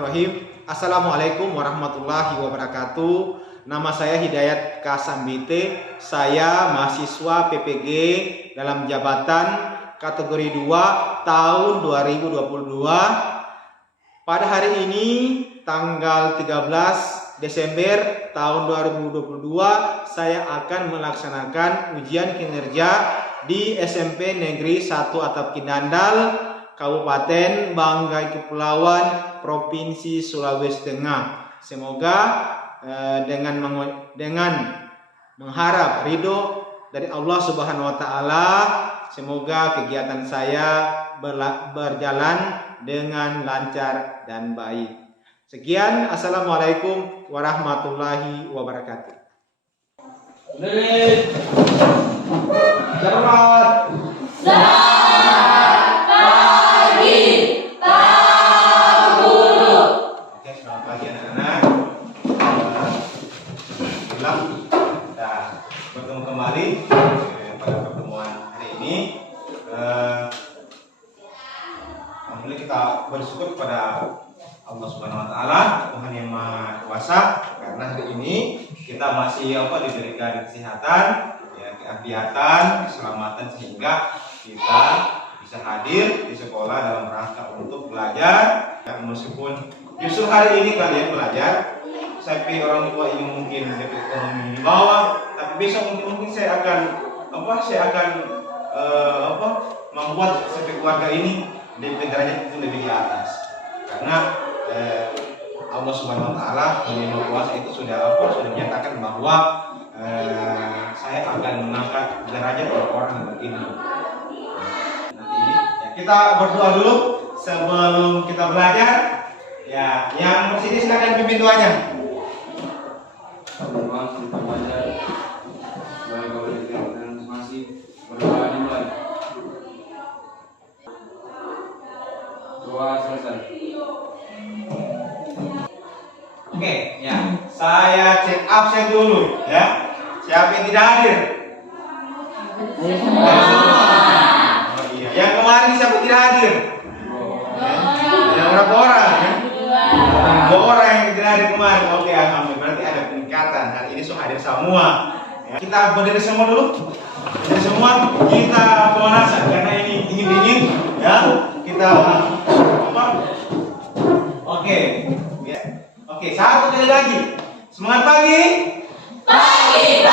Bismillahirrahmanirrahim. Assalamualaikum warahmatullahi wabarakatuh. Nama saya Hidayat Kasambite. Saya mahasiswa PPG dalam jabatan kategori 2 tahun 2022. Pada hari ini tanggal 13 Desember tahun 2022 saya akan melaksanakan ujian kinerja di SMP Negeri 1 Atap Kinandal, Kabupaten Banggai Kepulauan, Provinsi Sulawesi Tengah. Semoga dengan mengharap ridho dari Allah Subhanahu wa taala, semoga kegiatan saya berjalan dengan lancar dan baik. Sekian, assalamualaikum warahmatullahi wabarakatuh. Selamat pagi, Pak Guru. Oke, selamat pagi anak-anak. Kita bertemu kembali pada pertemuan hari ini. Alhamdulillah kita bersyukur kepada Allah Subhanahu wa taala, Tuhan yang Maha Kuasa, karena hari ini kita masih diberikan kesehatan, keafiatan, keselamatan sehingga kita bisa hadir di sekolah dalam rangka untuk belajar. Meskipun justru hari ini kalian belajar, sampai orang tua ini mungkin ekonomi di bawah, tapi besok mungkin saya akan membuat sampai keluarga ini dari derajat itu lebih di atas, karena Allah Subhanahu wa taala yang Maha Kuasa itu sudah menyatakan bahwa saya akan mengangkat derajat orang-orang yang berilmu. Nanti ini kita berdoa dulu sebelum kita belajar. Ya, yang bersini silakan pimpin doanya. Doa selesai. Oke, ya. Saya cek absen dulu, ya. Siapa yang tidak hadir? Oh iya. Yang kemarin siapa yang tidak hadir? Ada berapa orang? Ya? 2 orang yang tidak hadir kemarin. Oke, alhamdulillah. Berarti ada peningkatan. Hari ini sudah hadir semua. Ya. Kita berdiri semua dulu. Berdiri semua. Kita pemanasan karena ini dingin-dingin. Ya. Kita Oke. Ya. Oke, satu kali lagi. Semangat pagi. Pagi,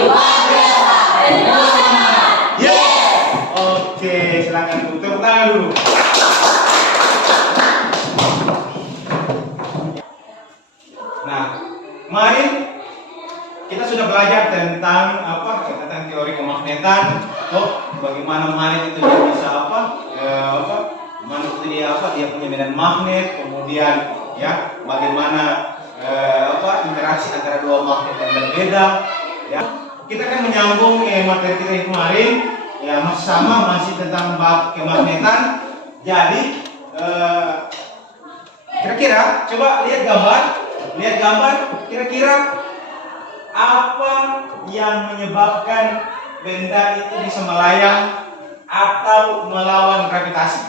luar biasa, penuh semangat. Yes. Oke, silakan tepuk tangan dulu. Nah, kemarin kita sudah belajar tentang teori kemagnetan. Bagaimana magnet itu dia bisa magnet itu dia punya medan magnet, kemudian ya bagaimana interaksi antara dua magnet yang berbeda. Ya, kita kan menyambung materi kita yang kemarin, ya masih tentang bab kemagnetan. Jadi kira-kira coba lihat gambar, kira-kira apa yang menyebabkan benda itu bisa melayang atau melawan gravitasi?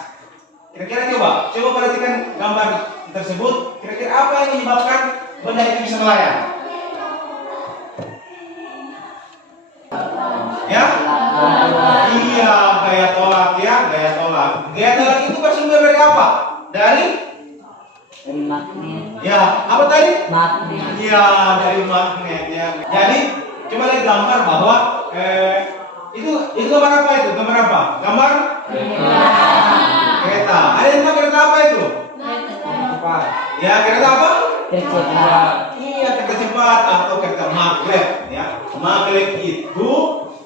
Kira-kira coba perhatikan gambar tersebut. Kira-kira apa yang menyebabkan benda itu bisa melayang? Ya? Iya, gaya tolak ya, gaya tolak. Gaya tolak itu bersumber dari apa? Dari Magnet. ya, apa tadi? Magnet. Iya, dari magnet ya. Jadi, coba lihat gambar bahwa itu gambar apa itu? Gambar apa? Gambar kereta. Ada yang tahu kereta apa itu? Cepat. Ya, kereta apa? Cepat. Iya, kereta cepat atau kereta maglev ya. Maglev itu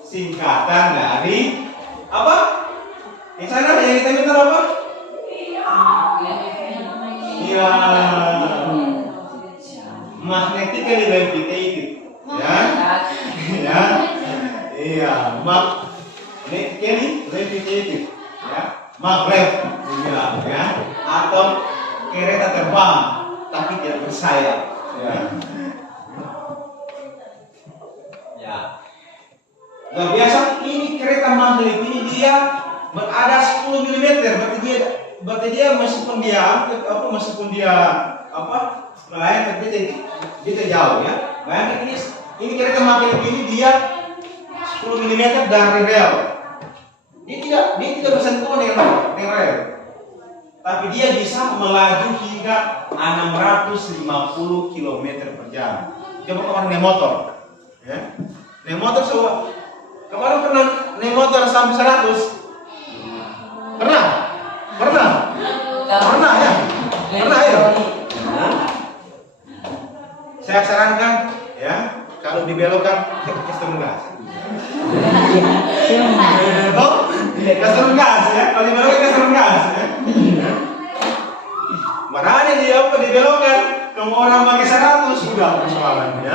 singkatan dari apa? Yang sana yang kita minta apa? Iya. Magnetically levitated. Ya. Ya. Iya, magnetically levitated. Ya. Maglev dibilang ya. Atau kereta terbang tapi tidak bersayap. Ya. Ya. Luar biasa, ini kereta maglev ini dia berada 10 mm, berarti dia berarti dia meskipun dia nelayan tapi dia jauh ya. Bayangkan ini kereta makin ini dia 10 mm dari rel. Dia tidak bersentuhan dengan rel. Tapi dia bisa melaju hingga 650 km per jam. Coba kemarin naik motor, ya. Naik motor coba. Kemarin pernah naik motor sampai 100. Pernah ya? Pernah ya? Saya sarankan, ya, kalau dibelokkan ke turun gas. Turun gas ya, kalau dibelokkan ke turun gas ya. Marahnya dia dibelokkan, kamu orang pakai 100 sudah persoalannya.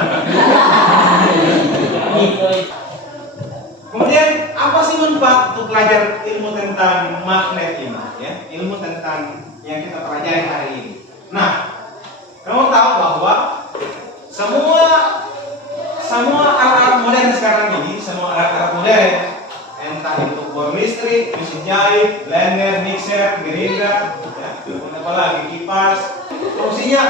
Kemudian apa sih manfaat untuk belajar ilmu tentang magnet ini? Ya, ilmu tentang yang kita pelajari hari ini. Nah, kamu tahu bahwa semua alat-alat modern sekarang ini, semua alat-alat modern, entah itu bor listrik, mesin jahit, blender, mixer, grinder, ya, apa lagi kipas. Fungsinya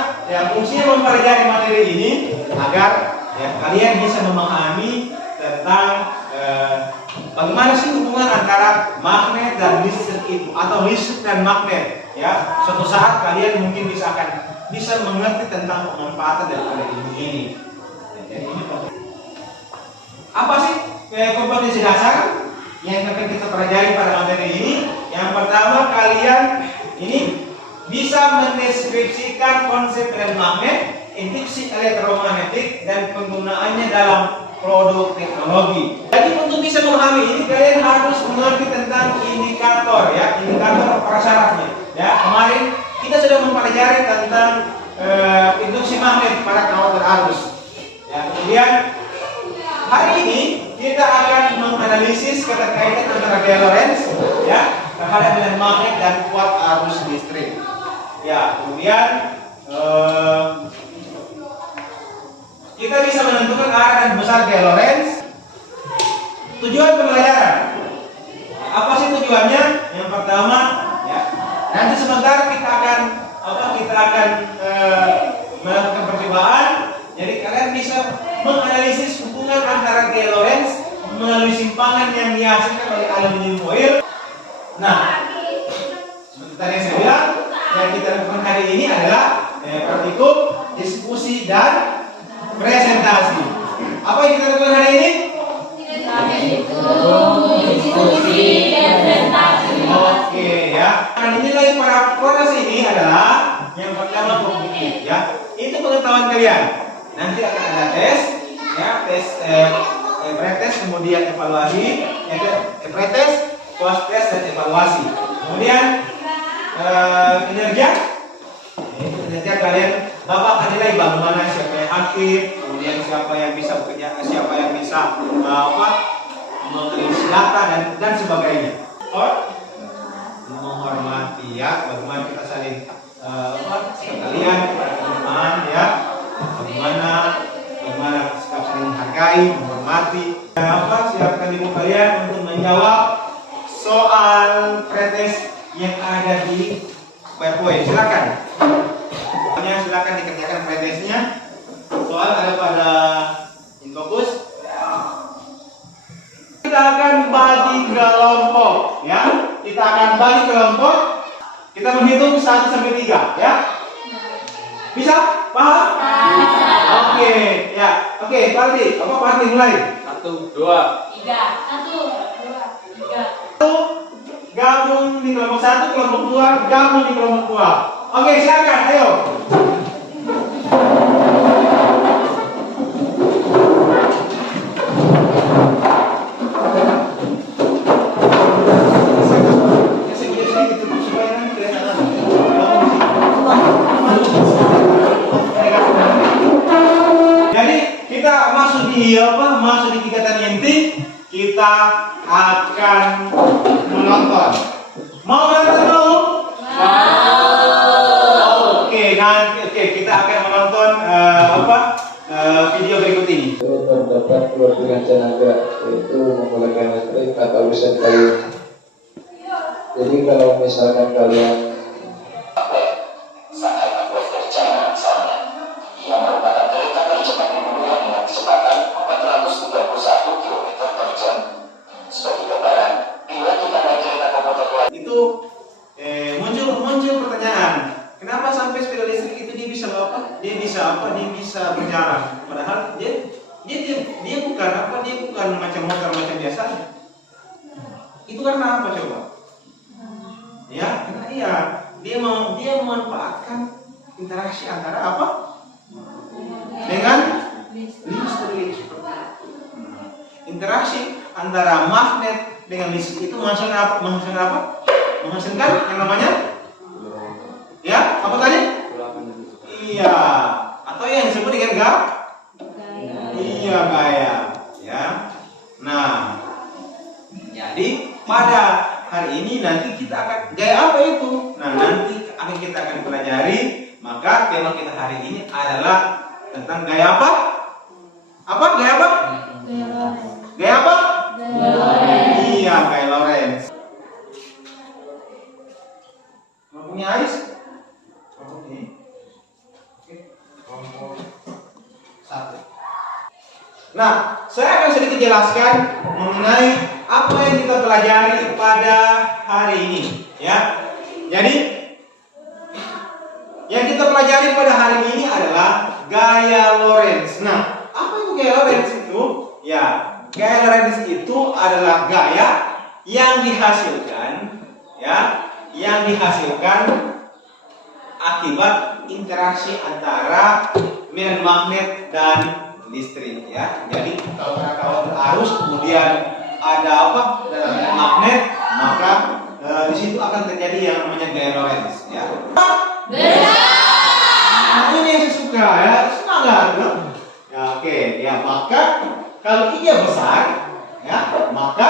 mempelajari materi ini agar ya, kalian bisa memahami tentang bagaimana sih hubungan antara magnet dan listrik itu, atau listrik dan magnet. Ya, suatu saat kalian mungkin bisa mengerti tentang pemanfaatan dari ini. Jadi ini apa sih kompetensi dasar yang akan kita pelajari pada materi ini? Yang pertama, kalian ini bisa mendeskripsikan konsep rel magnet, induksi elektromagnetik, dan penggunaannya dalam produk teknologi. Jadi untuk bisa memahami ini, kalian harus mengerti tentang indikator, ya, indikator prasyaratnya. Ya, kemarin kita sudah mempelajari tentang induksi magnet pada kawat arus. Ya, kemudian hari ini kita akan menganalisis keterkaitan antara gaya Lorentz, ya, terhadap dengan magnet dan kuat arus listrik. Ya, kemudian kita bisa menentukan arah dan besar gaya Lorentz. Tujuan pembelajaran apa sih tujuannya? Yang pertama, ya, nanti sebentar kita akan melakukan percobaan. Jadi kalian bisa menganalisis hubungan antara gaya Lorentz melalui simpangan yang dihasilkan oleh aluminium foil. Nah, seperti tadi yang saya bilang, yang kita lakukan hari ini adalah praktikum, diskusi, dan presentasi. Apa yang kita lakukan hari ini? Diskusi, presentasi. Oke, ya. Nah, nilai para proses ini adalah yang pertama kognitif, ya. Itu pengetahuan kalian. Nanti akan ada tes, ya, tes pretest, kemudian evaluasi, pretest, post test, dan evaluasi. Kemudian kinerja kalian, Bapak akan nilai bagaimana siapa yang aktif, kemudian siapa yang bisa bekerja, siapa yang bisa menganalisis data dan sebagainya. Menghormati, ya, bagaimana kita saling kalian kepada teman, ya, bagaimana sikap saling menghargai, menghormati. Siapkan diri kalian untuk menjawab soal pretest yang ada di PowerPoint. Silakan dikerjakan pretestnya. Soal ada pada Infocus. Kita akan bagi kelompok, ya. Kita akan bagi kelompok. Kita menghitung 1 sampai 3, ya. Bisa? Paham? Oke, ya. Oke, Parti mulai. 1, 2, 3. 1, 2, 3. Gabung di kelompok 1, kelompok 2, gabung di kelompok 2. Oke, silakan, ayo. Jadi kita masuk di kegiatan inti, kita akan menonton. Mau nonton? Oke, kita akan menonton video berikut ini. Terdapat dua pilihan tenaga, yaitu menggunakan listrik atau mesin kayu. Jadi kalau misalkan kalian tidak listrik itu dia bisa apa? Dia bisa berjalan. Padahal dia bukan apa? Dia bukan macam motor macam biasanya. Itu karena apa coba? Ya, karena dia memanfaatkan interaksi antara apa? Dengan listrik. Interaksi antara magnet dengan listrik itu menghasilkan apa? Menghasilkan yang namanya ya, apa tadi? Iya, atau yang disebut dengan gaya. Ya. Nah, jadi pada hari ini nanti kita akan gaya apa itu? Nah, nanti kita akan pelajari. Maka tema kita hari ini adalah tentang gaya apa? Apa? Gaya apa? Gaya apa? Gaya Lorentz. Iya, gaya Lorentz. Punya Ais? Oke. Kelompok 1. Nah, saya akan sedikit jelaskan mengenai apa yang kita pelajari pada hari ini, ya. Jadi, yang kita pelajari pada hari ini adalah gaya Lorentz. Nah, apa itu gaya Lorentz itu? Ya, gaya Lorentz itu adalah gaya yang dihasilkan, ya, akibat interaksi antara medan magnet dan listrik, ya. Jadi kalau ada kawat berarus kemudian ada apa? Magnet, maka di situ akan terjadi yang namanya gaya Lorentz, ya. Nah, ini yang saya suka, ya. Semangat, ya. Ya, oke, ya. Maka kalau I-nya besar, ya, maka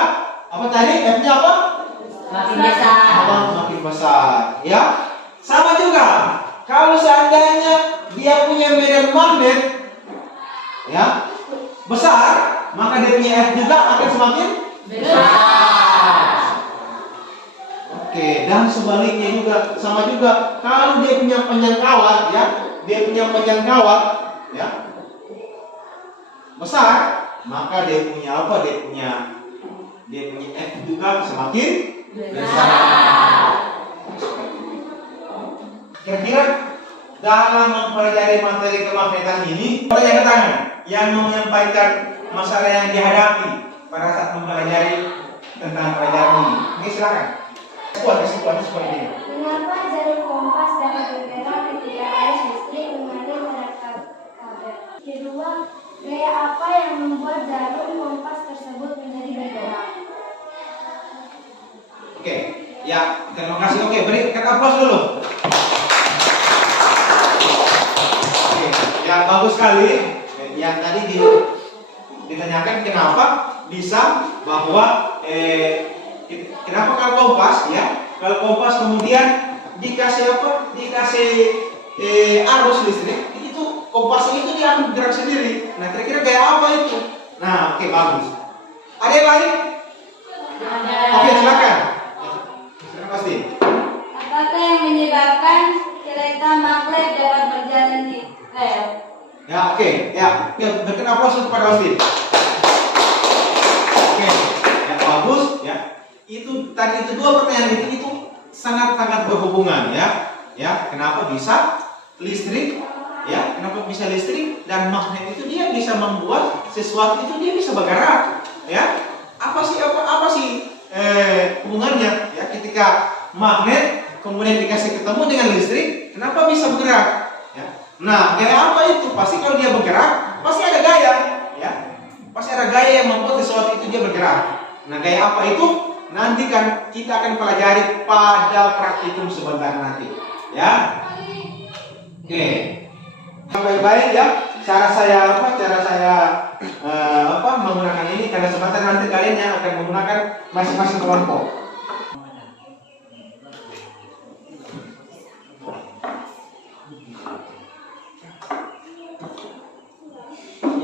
apa tadi? F-nya apa? Makin besar. Makin besar, ya. Sama juga. Kalau seandainya dia punya medan magnet, ya, besar, maka dia punya F juga akan semakin Besar. Oke, dan sebaliknya juga sama juga. Kalau dia punya panjang kawat, ya, ya, besar, maka dia punya apa? Dia punya F juga semakin besar. Kira-kira dalam mempelajari materi kemagnetan ini, boleh angkat tangan yang menyampaikan masalah yang dihadapi pada saat mempelajari tentang pelajaran ini. Oke, silakan. Sebuah ini. Mengapa jarum kompas dapat bergerak ketika arus listrik mengalir pada kabel? Kedua, gaya apa yang membuat jarum kompas tersebut menjadi bergerak? Oke, ya, terima kasih. Oke, berikan aplaus dulu. Oke, ya, bagus sekali. Yang tadi ditanyakan kenapa bisa bahwa kenapa kalau kompas, ya, kalau kompas kemudian dikasih apa? Dikasih arus listrik, itu kompas itu dia akan bergerak sendiri. Nah, kira-kira gaya apa itu? Nah, oke, bagus. Ada yang lain? Oke, silakan. Silakan pasti. Apakah yang menyebabkan kereta magnet dapat berjalan di rel? Ya, oke, ya, berikan aplaus kepada Austin. Oke, ya, bagus, ya. Itu tadi itu dua pertanyaan itu sangat-sangat berhubungan, ya. Ya, kenapa bisa listrik? Ya, kenapa bisa listrik dan magnet itu dia bisa membuat sesuatu itu dia bisa bergerak, ya. Apa sih hubungannya? Ya, ketika magnet kemudian dikasih ketemu dengan listrik, kenapa bisa bergerak? Ya. Nah, gaya apa itu? Pasti kalau dia bergerak, pasti ada gaya, ya. Pasti ada gaya yang membuat sesuatu itu dia bergerak. Nah, gaya apa itu? Nanti kan kita akan pelajari pada praktikum sebentar nanti, ya. Oke. Baik-baik, ya. Cara saya menggunakan ini karena sebentar nanti kalian yang akan menggunakan masing-masing kelompok.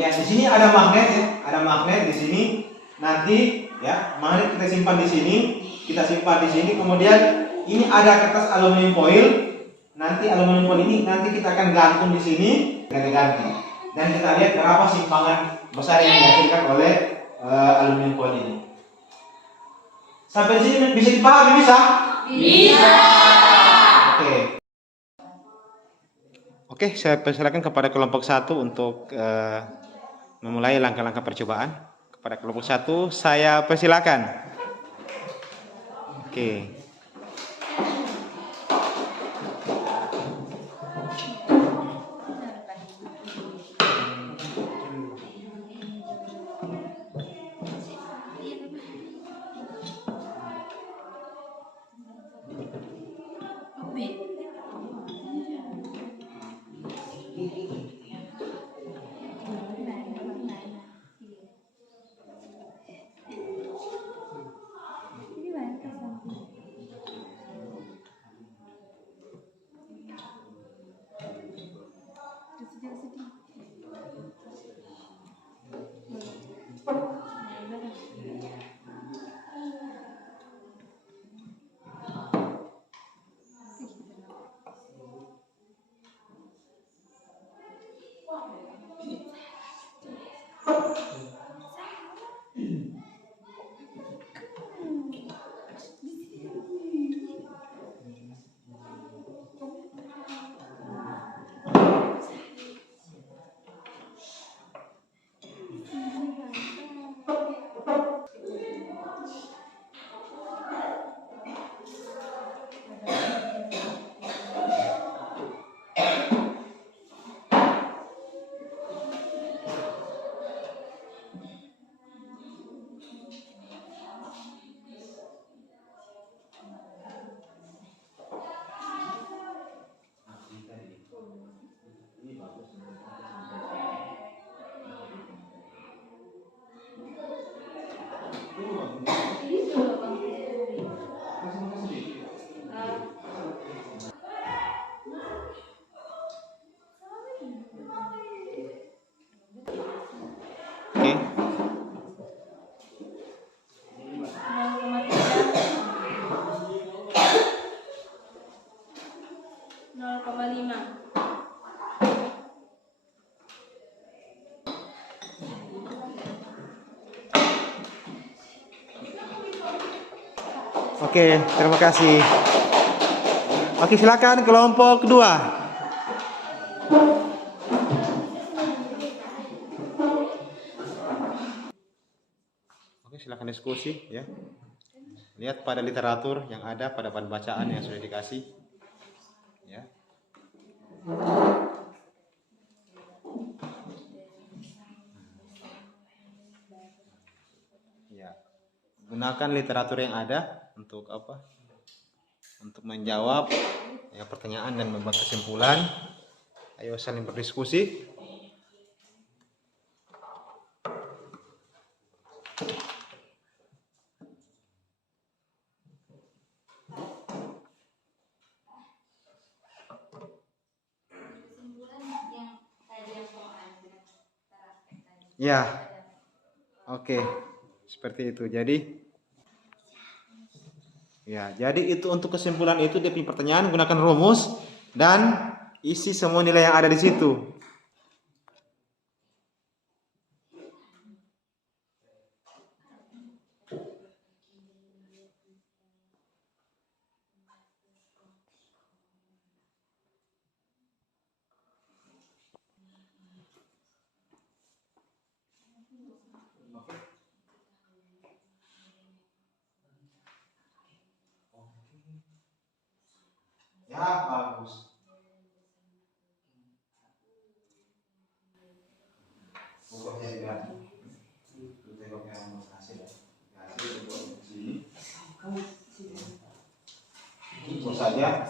Ya, di sini ada magnet, ya. Ada magnet di sini. Nanti, ya, magnet kita simpan di sini. Kita simpan di sini. Kemudian ini ada kertas aluminium foil. Nanti aluminium foil ini nanti kita akan gantung di sini, ganti-ganti. Dan kita lihat berapa simpangan besar yang dihasilkan oleh aluminium foil ini. Sampai di sini bisa dipahami, bisa? Bisa. Oke. Oke, saya persilakan kepada kelompok 1 untuk memulai langkah-langkah percobaan. Kepada kelompok 1 saya persilakan. Oke. Oke. 0,5. Oke, terima kasih. Oke, silakan kelompok 2. Oke, silakan diskusi ya. Lihat pada literatur yang ada, pada bahan bacaan yang sudah dikasih. Ya. Ya. Gunakan literatur yang ada untuk apa? Untuk menjawab ya pertanyaan dan membuat kesimpulan. Ayo saling berdiskusi. Ya, oke, seperti itu. Jadi itu untuk kesimpulan itu dia punya pertanyaan gunakan rumus dan isi semua nilai yang ada di situ. Ya, bagus. Pokoknya juga itu tengok yang hasil. Hasil buat sini. Itu saja.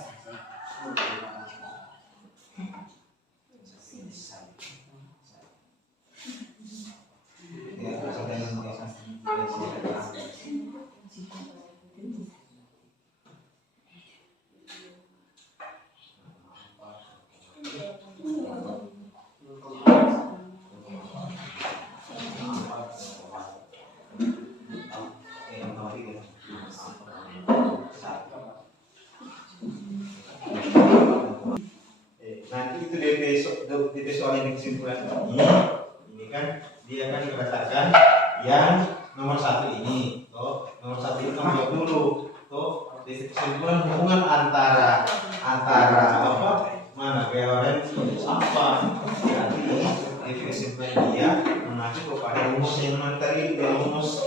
Nanti itu DP soal yang kesimpulan ini kan dia kan berdasarkan yang nomor 1 ini. Nomor 1 ini kamu jawab dulu. DP kesimpulan hubungan antara apa Nah, gaya Lorentz apa? Berarti definisi dia mengacu kepada rumus yang mana tadi, rumus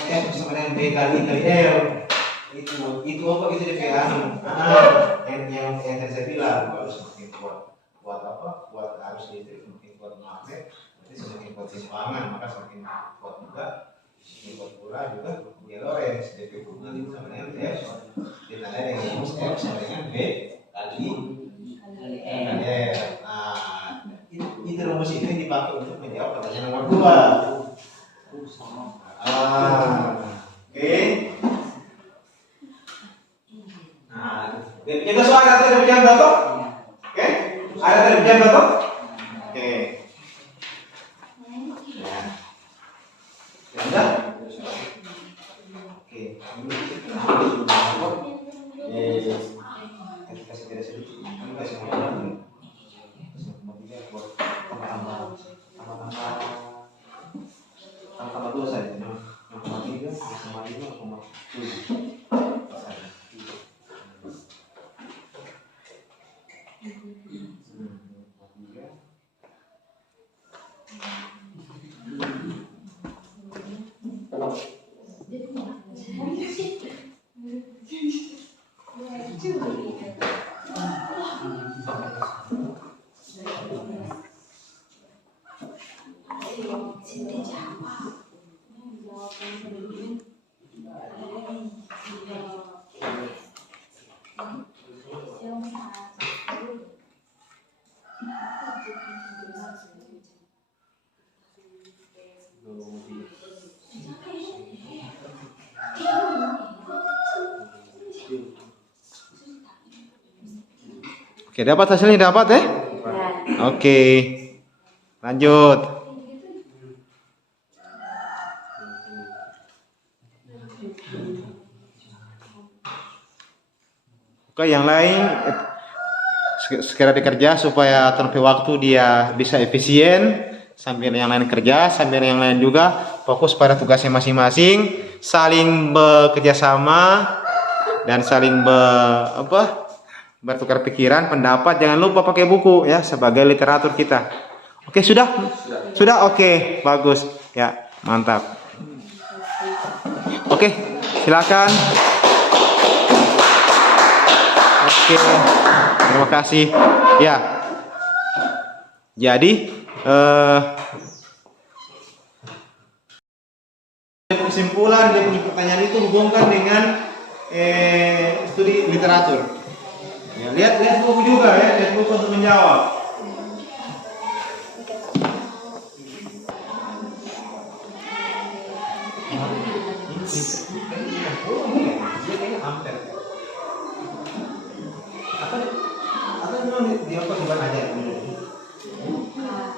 F sama dengan B kali L. Itu apa? Itu DPA. Yang tadi saya bilang kalau semakin kuat apa? Kuat arus listrik, semakin kuat magnet, berarti semakin kuat simpangan, maka semakin kuat juga. Semakin kuat pula juga gaya Lorentz. DP bunga itu sama dengan F ditandai dengan rumus F sama dengan B kali L. Nah, itu rumus ini dipakai untuk menjawab pertanyaan nomor 2. Oke. Nah, kita soal ada terjadi betul? Oke? Ada terjadi betul? Oke. Ya. Sudah? Oke. Kasih tidak sedikit. Kasih mau tambah 2 saja. 6,3 sama 5,7. Oke, dapat hasilnya dapat ya? Oke. Lanjut. Oke, yang lain segera dikerja supaya terlebih waktu dia bisa efisien, sambil yang lain kerja, sambil yang lain juga fokus pada tugasnya masing-masing, saling bekerja sama dan saling bertukar pikiran, pendapat. Jangan lupa pakai buku ya sebagai literatur kita. Oke, sudah? Sudah? Oke, bagus. Ya, mantap. Oke, silakan. Oke, terima kasih. Ya. Jadi, kesimpulan dia punya pertanyaan itu hubungkan dengan studi literatur. Ya, lihat buku juga ya, lihat buku untuk menjawab. Atau dia apa bukan aja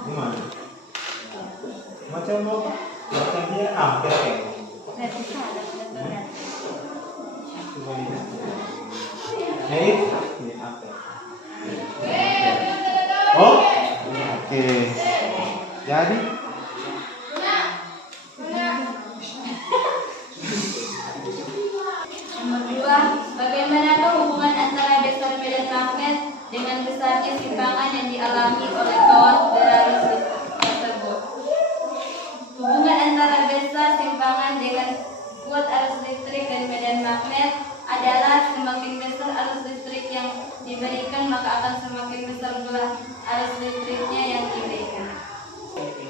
gimana? Macam apa? Macam dia ampere ya. Ini ampere. Oh, oke. Jadi Nomor 2, bagaimanakah hubungan antara besar medan magnet dengan besarnya simpangan yang dialami oleh kawat berarus tersebut? Hubungan antara besar simpangan dengan kuat arus listrik dan medan magnet adalah semakin besar arus listrik yang diberikan maka akan semakin besar pula arus listriknya yang diberikan.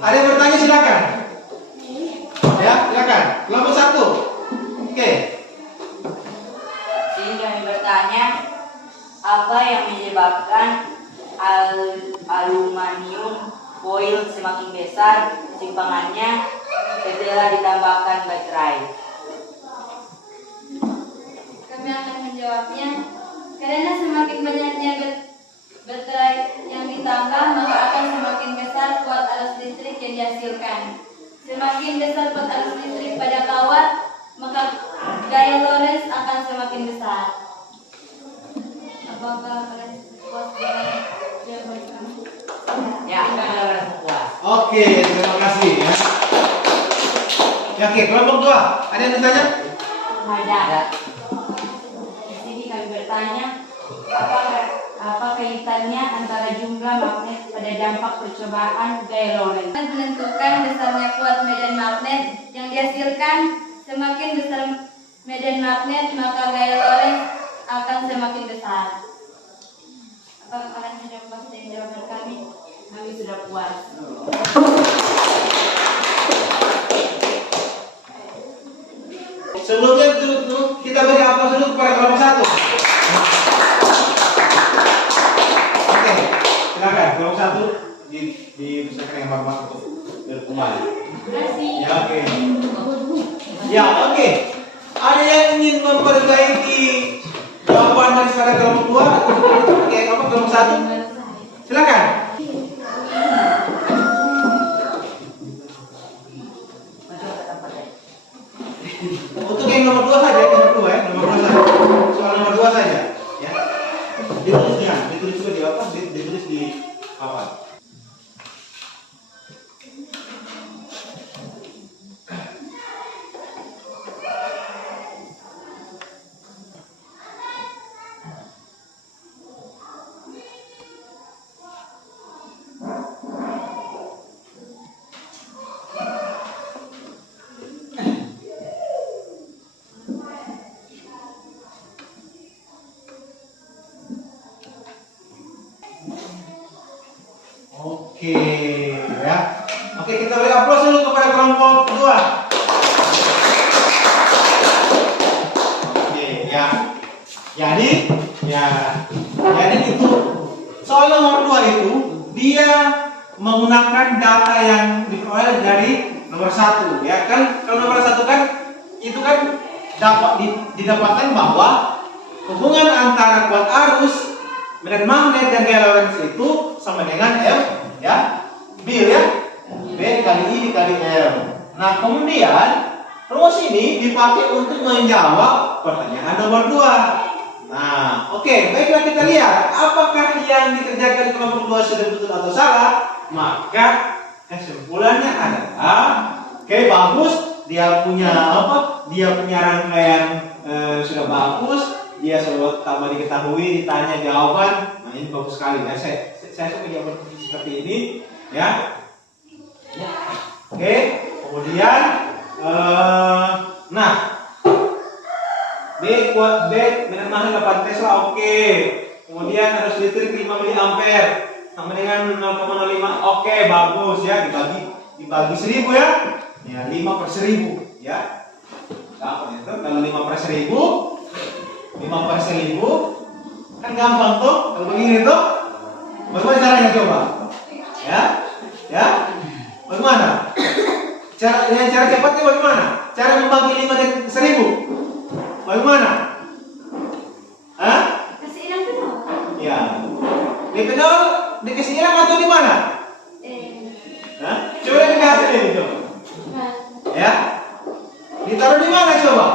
ada yang bertanya silakan. Ya, silakan. Kelompok 1. Oke. Sini kami bertanya, apa yang menyebabkan aluminium foil semakin besar simpangannya setelah ditambahkan baterai? Kami akan menjawabnya, karena semakin banyaknya baterai yang ditambah maka akan semakin besar kuat arus listrik yang dihasilkan. Semakin besar kuat arus listrik pada kawat, maka gaya Lorentz akan semakin besar. Apakah kalian puas dengan jawaban kami? Ya, kami adalah puas. Oke, terima kasih ya. Ya, oke, kelompok 2. Ada yang bertanya? Ada. Di sini kami bertanya, apa kaitan kaitannya antara jumlah magnet pada dampak percobaan gaya Lorentz. Menentukan besarnya kuat medan magnet yang dihasilkan. Semakin besar medan magnet, maka gaya Lorentz akan semakin besar. Apakah kalian sudah puas dengan jawaban kami? Kami sudah puas. Sebelumnya kita beri aplaus dulu kepada kelompok 1. Oke, silakan kelompok 1 dibesarkan yang hormat untuk berkembali. Ya, oke. Ya, oke. Ada yang ingin memperbaiki jawaban daripada kelompok 2 atau kelompok 1? Silakan. Untuk yang nomor 2 saja, nomor 2 ya, nomor 2 saja. Soal nomor 2 saja, ya. Ditulis juga di apa? Ditulis di papan. Oke, ya. Oke, kita beri aplaus dulu kepada kelompok 2. Oke, ya. Jadi itu soal nomor 2 itu dia menggunakan data yang diperoleh dari nomor 1, ya kan? Kalau nomor 1 kan itu kan dapat didapatkan bahwa hubungan antara kuat arus medan magnet dan gaya Lorentz itu sama dengan M, ya, B ya, B kali I dikali M. Nah kemudian rumus ini dipakai untuk menjawab pertanyaan nomor 2. Nah, oke, baiklah kita lihat apakah yang dikerjakan kelompok 2 sudah betul atau salah. Maka kesimpulannya adalah, oke, bagus, dia punya apa? Dia punya rangkaian sudah bagus. Dia selalu tambah diketahui, ditanya jawaban. Nah ini bagus sekali ya. Saya suka jawaban seperti ini, ya. Oke, kemudian nah B kuat B medan magnet 8 Tesla, oke. Kemudian arus listrik 5 mA sama dengan 0,05, oke, bagus ya. Dibagi 1000 ya. Ya 5/1000 ya. Nah, itu kalau 5/1000 kan gampang tuh kalau begini tuh. Bagaimana caranya coba? Ya, bagaimana? Cara cepatnya bagaimana? Cara membagi 5 dan 1000? Bagaimana? Hah? Kasih ilang kenal. Ya. Di pedal dikasih ilang atau di mana? Hah? Coba kita hasil ini coba. Ya. Ditaruh di mana coba?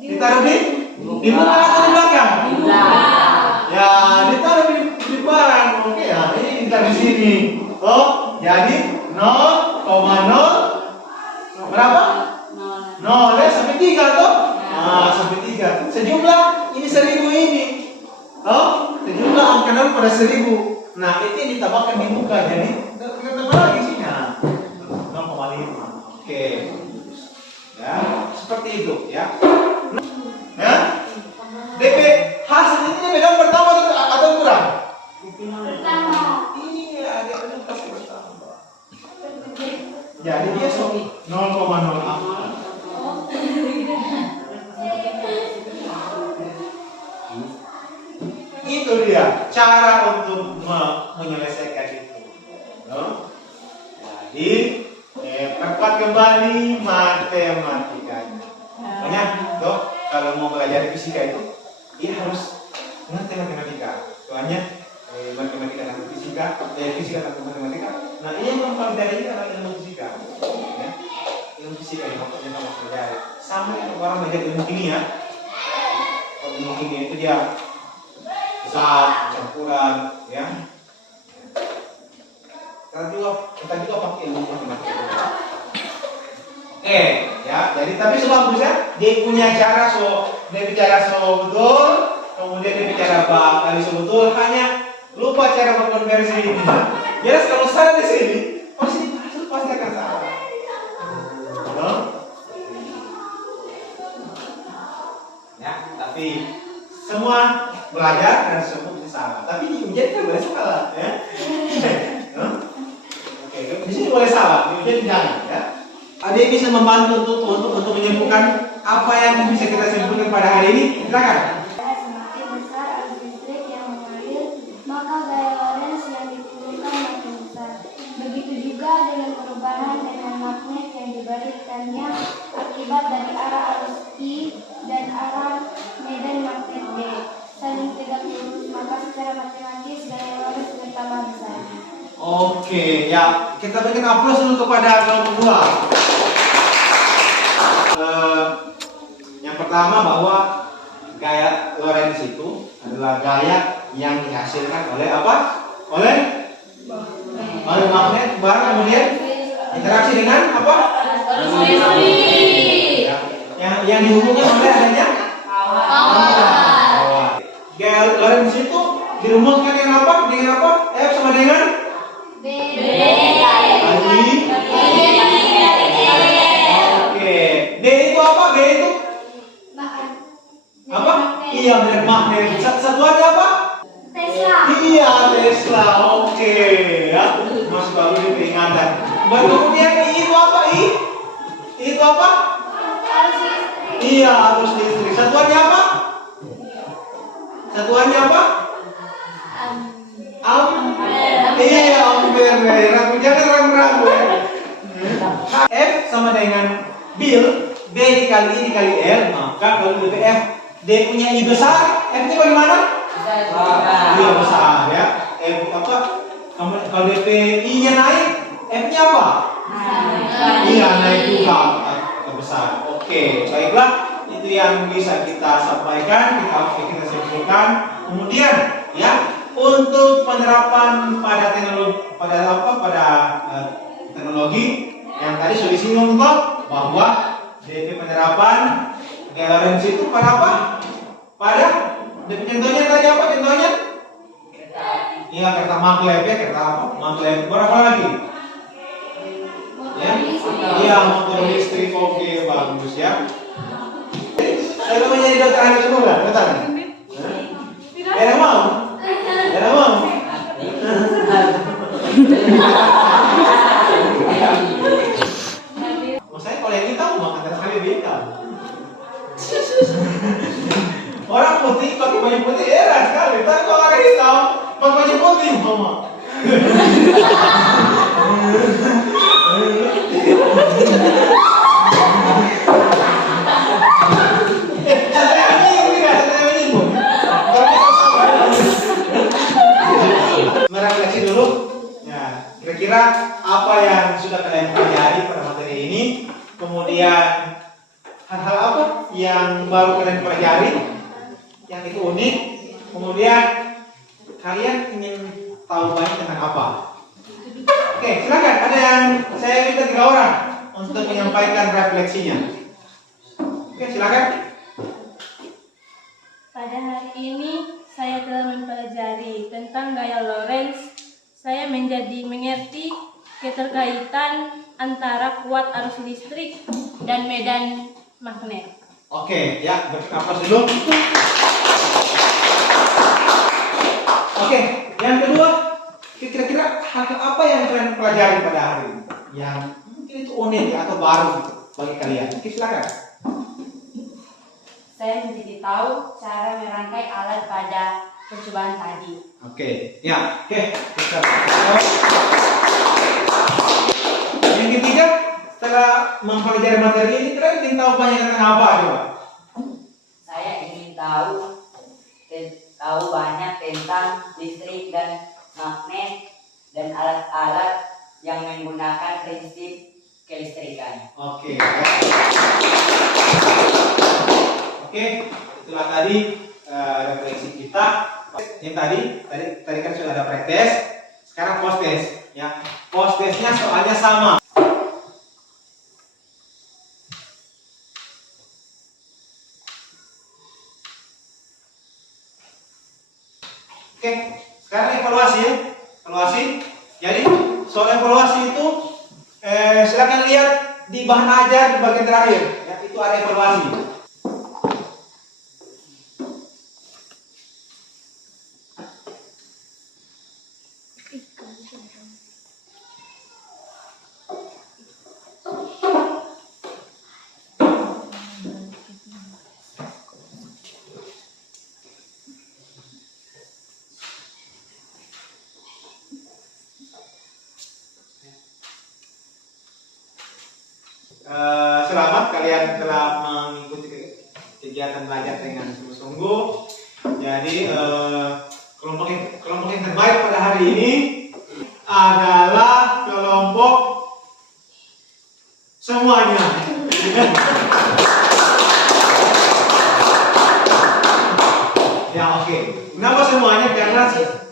Ditaruh di muka atau di belakang? Di belakang. Ya, ditaruh di depan. Oke ya, ini ditaruh di sini. Oh, jadi 0,0 berapa? 0 ya, sampai 3 tuh. Nah, sampai 3. Sejumlah ini 1000 ini. Oh, sejumlah angka 0 pada 1000. Nah, itu yang ditambahkan di muka. Jadi, tambah lagi sini. 0,5. Oke. Ya, seperti itu ya. Ya. DP hasil ini DP nomor pertama atau kurang? Pertama. Iya, DP nomor pasti bertambah. Jadi dia 0,04. Itu dia cara untuk menyelesaikan itu. No? Jadi perkuat kembali matematikanya. Banyak tuh kalau mau belajar fisika itu dia harus mengerti matematika. Soalnya matematika dan fisika, fisika dan matematika. Nah ini yang mempelajari adalah ilmu fisika. Ya. Ilmu fisika yang maksudnya kamu pelajari. Sama dengan orang belajar ilmu kimia. Ilmu kimia itu dia zat, campuran, ya. Kita juga pakai ilmu matematika. Oke, ya. Jadi tapi sebagus ya, dia punya cara dia bicara betul, kemudian dia bicara kali betul, hanya lupa cara berkonversi ini. Jelas kalau salah di sini, pasti akan salah. No? Ya, tapi semua belajar dan semua bisa salah. Tapi di ujian kan boleh salah, ya. No? Oke, di sini boleh salah, di ujian jangan, ya. Ada yang bisa membantu untuk menyembuhkan apa yang bisa kita simpulkan pada hari ini? Silakan. Semakin besar arus listrik yang mengalir, maka gaya Lorentz yang ditimbulkan makin besar. Begitu juga dengan perubahan medan magnet yang dibalikkannya akibat dari arah arus I dan arah medan magnet B saling tegak lurus, maka secara matematis gaya Lorentz bertambah besar. Oke, ya kita berikan aplaus dulu kepada kelompok 2. Yang pertama bahwa gaya Lorentz itu adalah gaya yang dihasilkan oleh apa? Oleh magnet barang kemudian interaksi dengan apa? Arus listrik. Ya, yang dihubungkan oleh adanya Power. gaya Lorentz itu dirumuskan dengan apa? Dengan apa? F sama dengan B. lagi. Oke, D itu apa? D itu apa? Iya, medan magnet. Satuannya apa? Tesla. Iya, Tesla. Oke, ya. Masih baru di peringatan. Baru kemudian I itu apa? I itu apa? Arus listrik. Iya, arus listrik. Satuannya apa? Satuannya apa? Iya, ampere. Jangan ragu-ragu ya. F sama dengan Bill, D dikali I dikali L, maka kalau DPF D punya I besar, F-nya bagaimana? Iya besar ya. F apa? Kalau DPI-nya naik, F-nya apa? Iya naik juga ke besar. Oke, baiklah. Itu yang bisa kita sampaikan, kita simpulkan. Kemudian ya, untuk penerapan pada teknologi yang tadi sudah disinggung bahwa DP penerapan gaya Lorentz itu pada apa? Pada contohnya tadi apa contohnya? Iya kereta maglev ya, kereta maglev. Berapa lagi? Ya, iya motor listrik. Oke, bagus ya. Saya mau jadi dokter anak semua nggak? Dokter? Tidak mau? Tidak mau? Saya kalau yang hitam makan terus kali hitam. Orang putih pakai baju putih erat sekali. Tapi kalau orang hitam pakai baju putih, mama. Merefleksi dulu. Ya, kira-kira apa yang sudah kalian pelajari pada materi ini? Kemudian hal-hal apa yang baru kalian pelajari yang itu unik? Kemudian kalian ingin tahu banyak tentang apa? Oke, silakan. Ada yang saya minta 3 orang untuk menyampaikan refleksinya. Oke, silakan. Pada hari ini saya telah mempelajari tentang gaya Lorentz. Saya menjadi mengerti keterkaitan antara kuat arus listrik dan medan magnet. Oke, ya, berikan aplaus dulu. Oke, yang kedua, kira-kira hal apa yang kalian pelajari pada hari ini? Yang mungkin itu unik atau baru bagi kalian. Oke, silakan. Saya menjadi tahu cara merangkai alat pada percobaan tadi. Oke, ya, oke. Yang ketiga, setelah mempelajari materi ini, kalian ingin tahu banyak tentang apa coba? Saya ingin tahu banyak tentang listrik dan magnet dan alat-alat yang menggunakan prinsip kelistrikan. Oke. Oke, itulah tadi refleksi kita. Yang tadi kan sudah ada pretest, sekarang post test ya. Post testnya soalnya sama. Oke, sekarang evaluasi. Jadi soal evaluasi itu silakan lihat di bahan ajar di bagian terakhir. Ya, itu ada evaluasi. Selamat kalian telah mengikuti kegiatan belajar dengan sungguh-sungguh. Jadi kelompok yang terbaik pada hari ini adalah kelompok semuanya. Ya oke. Kenapa semuanya? Karena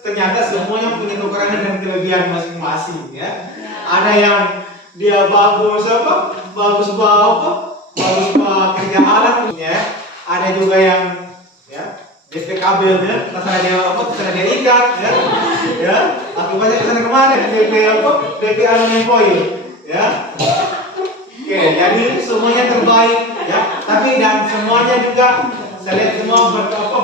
ternyata semuanya punya kekurangan dan kelebihan masing-masing ya. Ada yang dia bagus kerja alat ya. Ada juga yang ya DP kabelnya, terserah dia ikat ya. Akibatnya kesana kemarin DP aluminium foil ya. Oke, jadi semuanya terbaik ya. Tapi dan semuanya juga saya lihat semua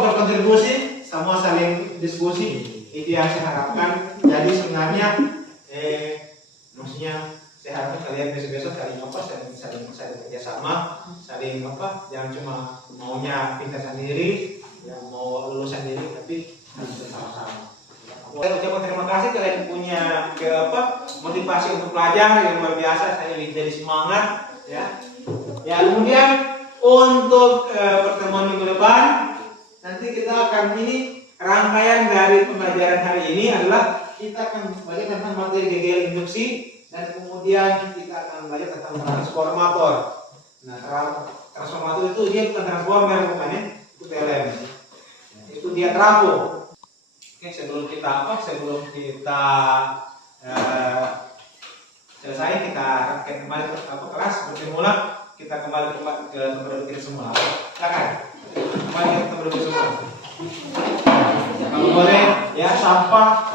berkontribusi, semua saling diskusi. Itu yang saya harapkan. Jadi sebenarnya maksudnya saya harapkan kalian besok-besok saling kerjasama, saling jangan cuma maunya pintar sendiri, yang mau lulus sendiri, tapi harus bersama-sama. Saya ucapkan terima kasih kalian punya motivasi untuk belajar yang luar biasa. Saya jadi semangat ya. Ya kemudian untuk pertemuan minggu depan nanti kita akan rangkaian dari pembelajaran hari ini adalah kita akan belajar tentang materi GGL induksi. Dan kemudian kita akan belajar tentang transformator. Nah, transformator itu dia bukan transformer bukannya, itu PLN. Itu dia trafo. Oke, sebelum kita selesai kita kembali ke kelas bermula, kita kembali ke tempat kita semula. Silakan. Kembali ke tempat kita semula. Kalau boleh ya sampah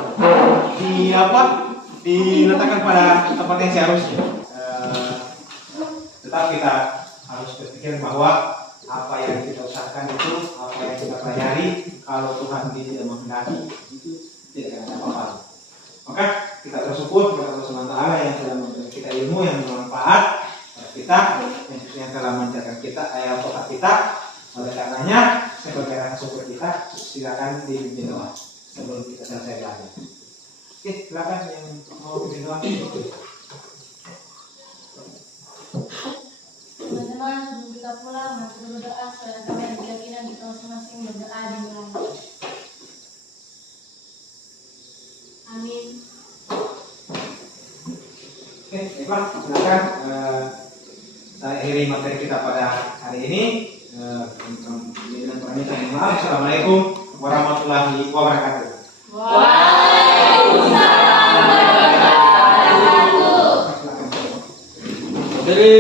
diletakkan pada tempat yang seharusnya. Tetap kita harus berpikir bahwa apa yang kita usahakan itu, apa yang kita pelajari, kalau Tuhan tidak menghendaki itu tidak akan apa-apa. Maka kita bersyukur kepada Allah Subhanahu wa taala yang telah memberikan kita ilmu yang bermanfaat kita, yang telah menjaga kita otak kita. Oleh karenanya sebagai rasa syukur kita silakan dipimpin doa sebelum kita selesai belajar. Oke, silakan yang mau bikin doa. Teman-teman, sebelum kita pulang, mari kita berdoa supaya kami yang keyakinan kita masing-masing berdoa dimulai. Amin. Oke, baiklah, silakan saya akhiri materi kita pada hari ini. Dengan permintaan maaf. Assalamualaikum warahmatullahi wabarakatuh. Waalaikumsalam warahmatullahi wabarakatuh. Jadi